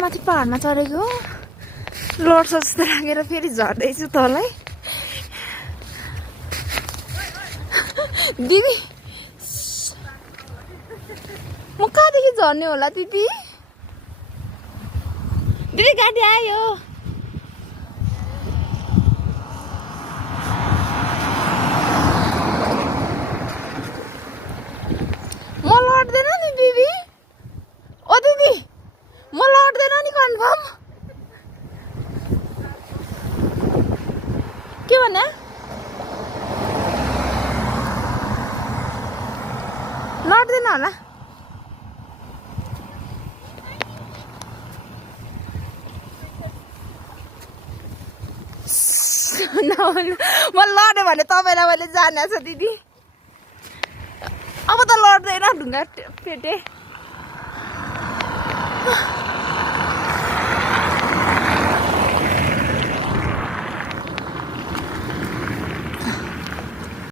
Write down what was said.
माथि पहाडमा चढेको हो लड्छ जस्तो लागेर फेरि झर्दैछु तलै दिदी म कहाँदेखि झर्ने होला दिदी दिदी गाडी आयो म लड्दैन नि दिदी ओ दिदी म लड्दैन नि कन्फर्म के भन्ने लड्दैन होला म लड्यो भने तपाईँलाई मैले जाने छ दिदी अब त लड्दैन ढुङ्गा पेटे